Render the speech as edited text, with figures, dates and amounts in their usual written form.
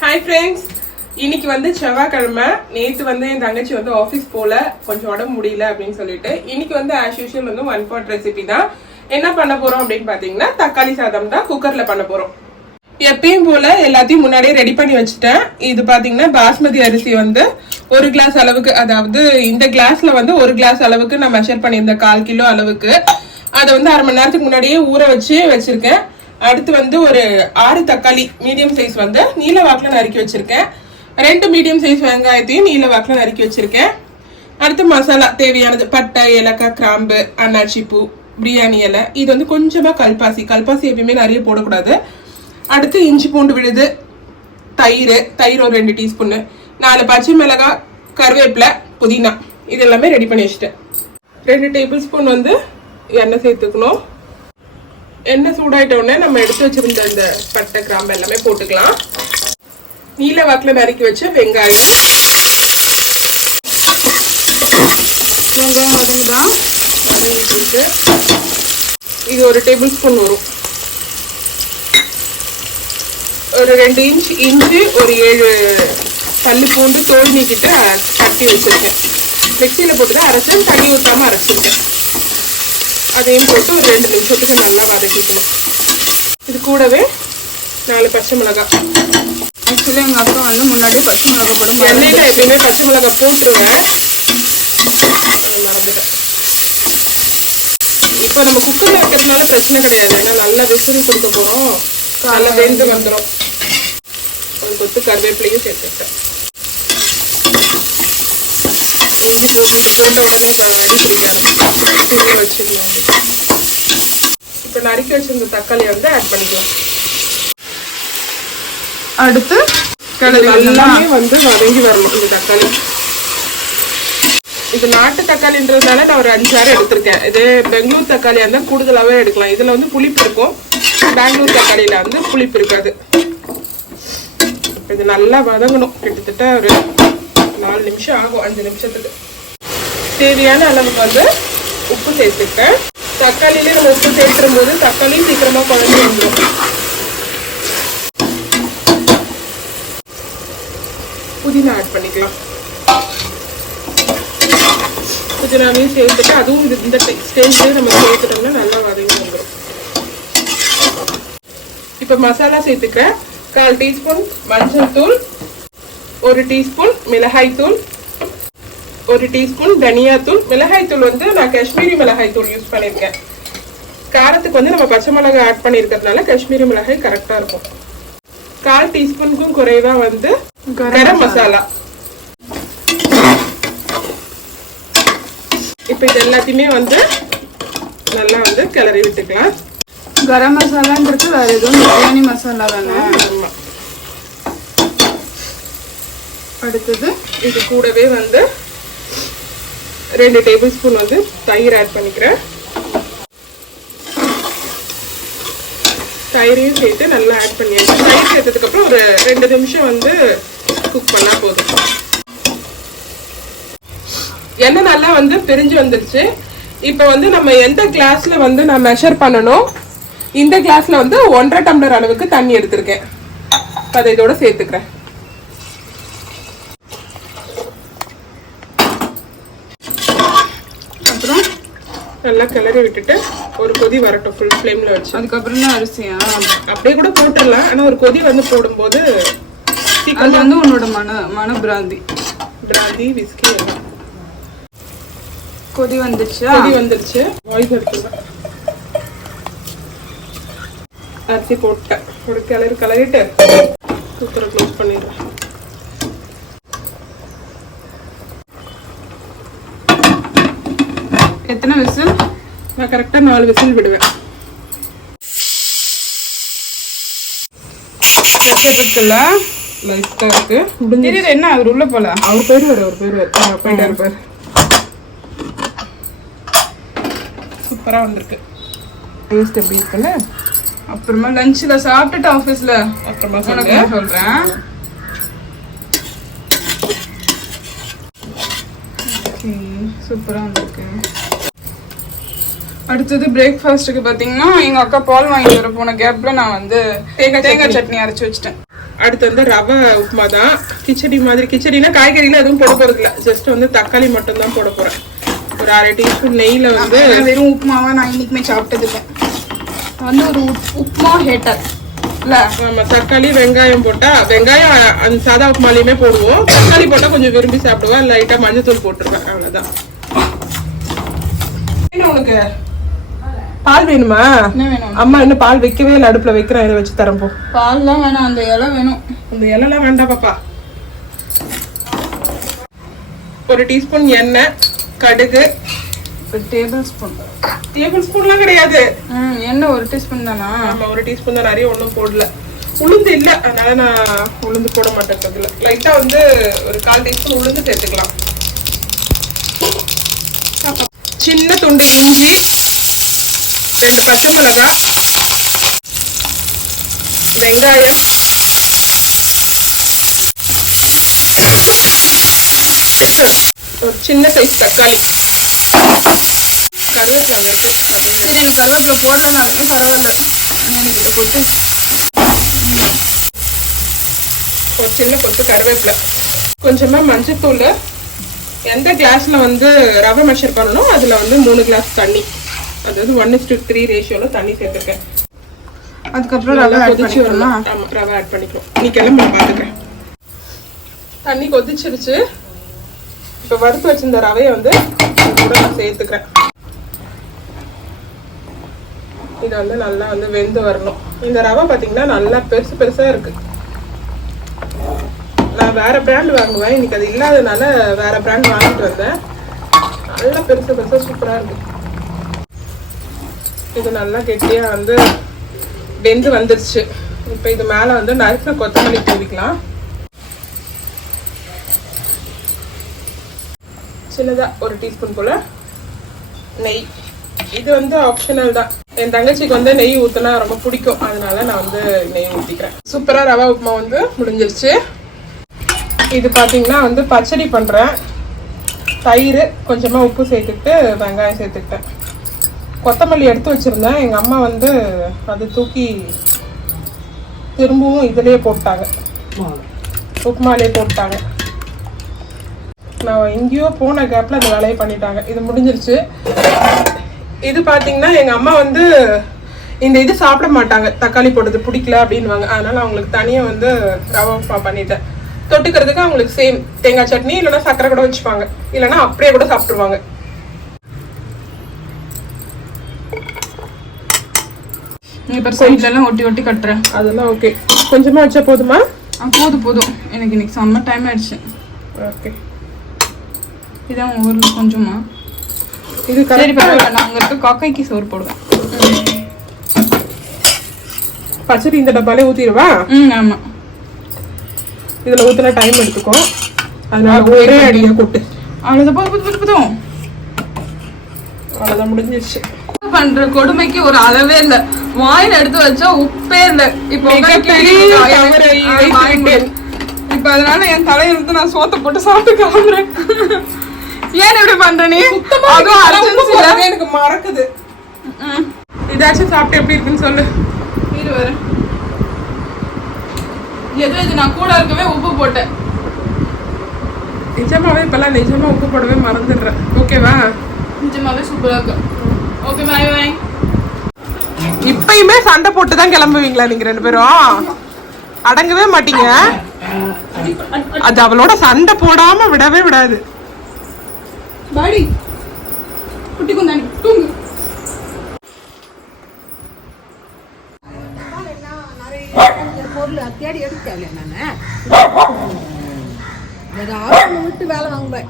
Hi friends, இன்னைக்கு வந்து செவ்வாய்க்கிழமை. நேற்று வந்து என் தங்கச்சி வந்து ஆஃபீஸ் போல, கொஞ்சம் உடம்பு முடியல அப்படின்னு சொல்லிட்டு இன்னைக்கு வந்து ஆஸ் யூஷுவல் வந்து 1 pot ரெசிபி தான். என்ன பண்ண போறோம் அப்படின்னு பாத்தீங்கன்னா தக்காளி சாதம் தான் குக்கர்ல பண்ண போறோம். எப்பயும் போல எல்லாத்தையும் முன்னாடியே ரெடி பண்ணி வச்சுட்டேன். இது பாத்தீங்கன்னா பாஸ்மதி அரிசி வந்து 1 கிளாஸ் அளவுக்கு, அதாவது இந்த கிளாஸ்ல வந்து 1 கிளாஸ் அளவுக்கு நான் மெஷர் பண்ணியிருந்தேன், 1/4 கிலோ அளவுக்கு. அதை வந்து அரை மணி நேரத்துக்கு முன்னாடியே ஊற வச்சிருக்கேன். அடுத்து வந்து ஒரு 6 தக்காளி மீடியம் சைஸ் வந்து நீல வாக்குல நறுக்கி வச்சிருக்கேன். 2 மீடியம் சைஸ் வெங்காயத்தையும் நீல வாக்குல நறுக்கி வச்சிருக்கேன். அடுத்து மசாலா தேவையானது பட்டை, ஏலக்காய், கிராம்பு, அன்னாச்சி பூ, பிரியாணி இலை. இது வந்து கொஞ்சமா கல்பாசி எப்பயுமே நிறைய போடக்கூடாது. அடுத்து இஞ்சி பூண்டு விழுது, தயிர் ஒரு 2 டீஸ்பூன், 4 பச்சை மிளகாய், கருவேப்பிலை, புதினா. இது எல்லாமே ரெடி பண்ணி வச்சுட்டேன். 2 டேபிள் ஸ்பூன் வந்து எண்ணெய் சேர்த்துக்கணும். எண்ணெய் சூடாயிட்ட உடனே நம்ம எடுத்து வச்சிருந்த இந்த பட்டை, கிராம்பு எல்லாமே போட்டுக்கலாம். நீல வாக்குல நறுக்கி வச்ச வெங்காயம் வதங்கிதான் வதங்கிட்டு இருக்கு. இது ஒரு டேபிள் ஸ்பூன் வரும். ஒரு 2 இன்ச் இஞ்சி, ஒரு 7 பல்லு பூண்டு தோல் நீக்கிட்டு கட்டி வச்சிருக்கேன். மிக்சியில போட்டுதான் அரைச்சேன், தண்ணி ஊற்றாம அரைச்சிருக்கேன். அதையும் போட்டு ஒரு 2 நிமிஷத்துக்கு நல்லா வதக்கிக்கணும். இது கூடவே 4 பச்சை மிளகாய். ஆக்சுவலி எங்கள் அக்கா வந்து முன்னாடி பச்சை மிளகாய் போடும். எண்ணெயில் எப்பயுமே பச்சை மிளகாய் போட்டுருவேன், மறந்துட்டேன். இப்போ நம்ம குக்கரில் வைக்கிறதுனால பிரச்சனை கிடையாது, ஏன்னா நல்லா விசில் கொடுக்க போகிறோம், நல்லா வெந்து வந்துடும். ஒரு கொத்து கருவேப்பிலையும் சேர்த்துட்டேன். இஞ்சி போட்ட உடனே அடி பிடிக்காது, வச்சுக்கலாம். இப்போ நறுக்கி வச்சிருந்த தக்காளியை வந்து ஆட் பண்ணிக்கலாம். அடுத்து எல்லாமே வந்து வதங்கி வரணும் இந்த தக்காளி. இது நாட்டு தக்காளின்றதுனால நான் ஒரு 5-6 எடுத்திருக்கேன். இது பெங்களூர் தக்காளியா இருந்தால் கூடுதலாகவே எடுக்கலாம். இதுல வந்து புளிப்பு இருக்கும், பெங்களூர் தக்காளியில வந்து புளிப்பு இருக்காது. இது நல்லா வதங்கணும். கிட்டத்தட்ட ஒரு 4 நிமிஷம் ஆகும், 5 நிமிஷத்துக்கு. தேவையான அளவுக்கு வந்து உப்பு சேர்த்துக்கேன். தக்காளியிலே நம்ம உப்பு சேர்க்கும் போது தக்காளி சீக்கிரமா குழம்பு வந்துடும். புதினா ஆட் பண்ணிக்கலாம். புதினாவையும் சேர்த்துட்டு அதுவும் இந்த ஸ்டேஜ்லேயே நம்ம சேர்த்துட்டோம்னா நல்லா வதங்கி வந்துடும். இப்போ மசாலா சேர்த்துக்கிறேன். 1/4 டீஸ்பூன் மஞ்சள் தூள், 1 டீஸ்பூன் மிளகாய் தூள், 1 டீஸ்பூன் தனியாத்தூள். மிளகாய் தூள் வந்து நான் காஷ்மீரி மிளகாய் தூள் யூஸ் பண்ணியிருக்கேன். காரத்துக்கு வந்து நம்ம பச்சை மிளகாய் ஆட் பண்ணியிருக்கிறதுனால காஷ்மீரி மிளகாய் கரெக்டாக இருக்கும். 1/4 டீஸ்பூனுக்கும் குறைவா வந்து கரம் மசாலா. இப்போ இது எல்லாத்தையுமே வந்து நல்லா வந்து கிளறி விட்டுக்கலாம். கரம் மசாலான்றது வேற எதுவும் பிரியாணி மசாலா தானே. அடுத்தது இது கூடவே வந்து 2 டேபிள் ஸ்பூன் வந்து தயிர் ஆட் பண்ணிக்கிறேன். தயிரையும் சேர்த்து நல்லா ஆட் பண்ணியாச்சு. தயிர் சேர்த்ததுக்கு அப்புறம் ஒரு 2 நிமிஷம் வந்து குக் பண்ணா போதும். எண்ணெய் நல்லா வந்து பிரிஞ்சு வந்துருச்சு. இப்போ வந்து நம்ம எந்த கிளாஸ்ல வந்து நான் மெஷர் பண்ணணும், இந்த கிளாஸ்ல வந்து 1.5 டம்ளர் அளவுக்கு தண்ணி எடுத்திருக்கேன். அதை இதோட சேர்த்துக்கிறேன். அப்புறம் நல்லா கிளறி விட்டுட்டு ஒரு கொதி வரட்டும் ஃபுல் ஃப்ளேம்ல வச்சு. அதுக்கப்புறம் தான் அரிசியா அப்படியே கூட போட்டுடலாம். ஆனா ஒரு கொதி வந்து போடும்போது அது வந்து உன்னோட மன பிராந்தி விஸ்கி எல்லாம் கொதி வந்துருச்சு. வாய்ஸ் எடுத்துக்கலாம். அரிசி போட்டேன். ஒரு கிளறிட்டு குக்கரை க்ளோஸ் பண்ணிடுறேன். எத்தனை விசில்? நான் கரெக்டா 4 விசில் விடுவேன். இருக்குல்ல லைட்டா இருக்கு. என்ன அவர் உள்ள போல? அவர் பேர் போயிட்டா இருப்பாரு. சூப்பரா வந்திருக்கு. டேஸ்ட் எப்படி இருக்குல்ல? அப்புறமா லஞ்ச்ல சாப்பிட்டுட்டு ஆஃபீஸ்ல அப்புறமா சொல்றேன். சூப்பரா வந்திருக்கு. அடுத்தது பிரேக்ஃபாஸ்ட்டுக்கு பார்த்தீங்கன்னா எங்கள் அக்கா பால் வாங்கிட்டு வர போன கேப்பில் நான் வந்து தேங்காய் சட்னி அரைச்சி வச்சிட்டேன். அடுத்து வந்து ரவை உப்புமா தான். கிச்சடி மாதிரி. கிச்சடினா காய்கறிலாம் எதுவும் போட போறது இல்லை, ஜஸ்ட் வந்து தக்காளி மட்டும் தான் போட போறேன். ஒரு 1/2 டீஸ்பூன் நெய்யில் வந்து வெறும் உப்புமாவா நான் இன்னைக்குமே சாப்பிட்டது இல்லை. வந்து ஒரு உப்புமா ஹேட்டர் இல்லை. ஆமாம், தக்காளி வெங்காயம் போட்டா, வெங்காயம் அந்த சாதா உப்புமாலையுமே போடுவோம். தக்காளி போட்டால் கொஞ்சம் விரும்பி சாப்பிடுவேன். லைட்டாக மஞ்சத்தூள் போட்டுருவேன், அவ்வளோதான். உனக்கு பால் வேணுமா? என்ன வேணும்? அம்மா இன்னும் பால் வைக்கவே இல்லை, அடுப்புல வைக்கிறேன், இதை வச்சு தரேன் போ. பால்லாம் வேணாம், அந்த இலை வேணும். அந்த இலைலாம் வேண்டாம் பாப்பா. 1 டீஸ்பூன் எண்ணெய், கடுகு, 1 டேபிள் ஸ்பூன். டேபிள் ஸ்பூன்லாம் கிடையாது. எண்ணெய் 1 டீஸ்பூன் தானா? ஆமா, 1 டீஸ்பூன் தான், நிறைய ஒன்றும் போடல. உளுந்து இல்லை, அதனால நான் உளுந்து போட மாட்டேன். அதில் லைட்டா வந்து ஒரு 1/4 டீஸ்பூன் உளுந்து சேர்த்துக்கலாம். சின்ன துண்டு இஞ்சி, 2 பச்சை மிளகாய், வெங்காயம், ஒரு சின்ன சைஸ் தக்காளி, கருவேப்பிலை இருக்கு. சரி, எனக்கு கருவேப்பிலை போடலனாலும் பரவாயில்ல. எனக்கு இதை போட்டு ஒரு சின்ன கொத்து கருவேப்பிலை, கொஞ்சமா மஞ்சத்தூள். எந்த கிளாஸ்ல வந்து ரவை மெஷர் பண்ணணும் அதுல வந்து 3 கிளாஸ் தண்ணி, அதாவது 1:3 ரேஷியோல தண்ணி சேர்த்துருக்கேன். அதுக்கப்புறம் ரவை கொதிச்சு வரலாம். ஆமா, ரவை ஆட் பண்ணிக்கலாம். நீ கிளம்பி நான் பாத்துக்கிறேன். தண்ணி கொதிச்சிருச்சு. இப்ப வறுத்து வச்சிருந்த ரவையை வந்து கூட நான் சேர்த்துக்கிறேன். இது வந்து நல்லா வந்து வெந்து வரணும். இந்த ரவை பாத்தீங்கன்னா நல்லா பெருசு பெருசா இருக்கு. நான் வேற பிராண்ட் வாங்குவேன், இன்னைக்கு அது இல்லாதனால வேற பிராண்ட் வாங்கிட்டு வந்தேன். நல்லா பெருசு பெருசா சூப்பரா இருக்கு. இது நல்லா கெட்டியா வந்து வெந்து வந்துருச்சு. இப்ப இது மேல வந்து நறுக்கிற கொத்தமல்லி தூவிக்கலாம். சின்னதா 1 டீஸ்பூன் போல நெய். இது வந்து ஆப்ஷனல் தான். என் தங்கச்சிக்கு வந்து நெய் ஊத்துனா ரொம்ப பிடிக்கும், அதனால நான் வந்து நெய் ஊத்திக்கிறேன். சூப்பரா ரவா உப்புமா வந்து முடிஞ்சிருச்சு. இது பாத்தீங்கன்னா வந்து பச்சடி பண்றேன். தயிர், கொஞ்சமா உப்பு சேர்த்துட்டு வெங்காயம் சேர்த்துக்கிட்டேன். கொத்தமல்லி எடுத்து வச்சிருந்தேன். எங்க அம்மா வந்து அது தூக்கி திரும்பவும் இதுலயே போட்டாங்க, உப்புமாலே போட்டாங்க. நான் எங்கேயோ போன கேப்ல அந்த வேலையை பண்ணிட்டாங்க. இது முடிஞ்சிருச்சு. இது பாத்தீங்கன்னா எங்க அம்மா வந்து இந்த இது சாப்பிட மாட்டாங்க, தக்காளி போட்டது பிடிக்கல அப்படின்வாங்க. அதனால அவங்களுக்கு தனியா வந்து ரவா உப்புமா பண்ணிட்டேன். தொட்டுக்கிறதுக்கு அவங்களுக்கு சேம் தேங்காய் சட்னி இல்லைன்னா சக்கரை கூட வச்சுப்பாங்க, இல்லைன்னா அப்படியே கூட சாப்பிட்டுருவாங்க. இப்போ சைட்லலாம் ஒட்டி ஒட்டி கட்டுறேன். அதெல்லாம் ஓகே. கொஞ்சமா வச்சா போதுமா? போதும். எனக்கு இன்னைக்கு செம்ம டைம் ஆயிடுச்சு. ஓகே, இதான் ஒவ்வொரு கொஞ்சமா. இது சரி பரவாயில்ல, நான் அங்கே இருக்க காக்கைக்கு சோறு போடுவேன். பச்சடி இந்த டப்பாலே ஊத்திடுவா? ஆமாம். இதுல ஊத்துனா டைம் எடுத்துக்கும், அதனால ஒரே அடியா கொட்டு. அவ்வளோதான். அவ்வளோதான், முடிஞ்சிருச்சு. பண்ற கொடுமைக்கு ஒரு அளவே இல்ல. வாயில எடுத்து வச்சா உப்பே இல்ல. இப்போ இப்ப அதனால என் தலையிலிருந்து நான் சோத்த போட்டு சாப்பிட்டு கிளம்புறேன். ஏன் இப்படி பண்ற நீ? எனக்கு மறக்குது. இதாச்சும் சாப்பிட்டு எப்படி இருக்குன்னு சொல்லு. இது வர எது நான் கூட இருக்கவே உப்பு போட்டேன். நிஜமாவே இப்பெல்லாம் நிஜமா உப்பு போடவே மறந்துடுறேன். ஓகேவா? நிஜமாவே சூப்பரா இருக்கு. Okay, bye bye. இப்பயுமே சண்டை போட்டு தான் கிளம்புவீங்களா நீங்க 2 பேரும்? அடங்கவே மாட்டீங்க. அது அவளோட சண்டை போடாம விடவே விடாது. பாடி குட்டி குந்தாணி தூங்கு. பொருள் தேடி எடுத்தேன். நான் விட்டு வேலை வாங்குவேன்.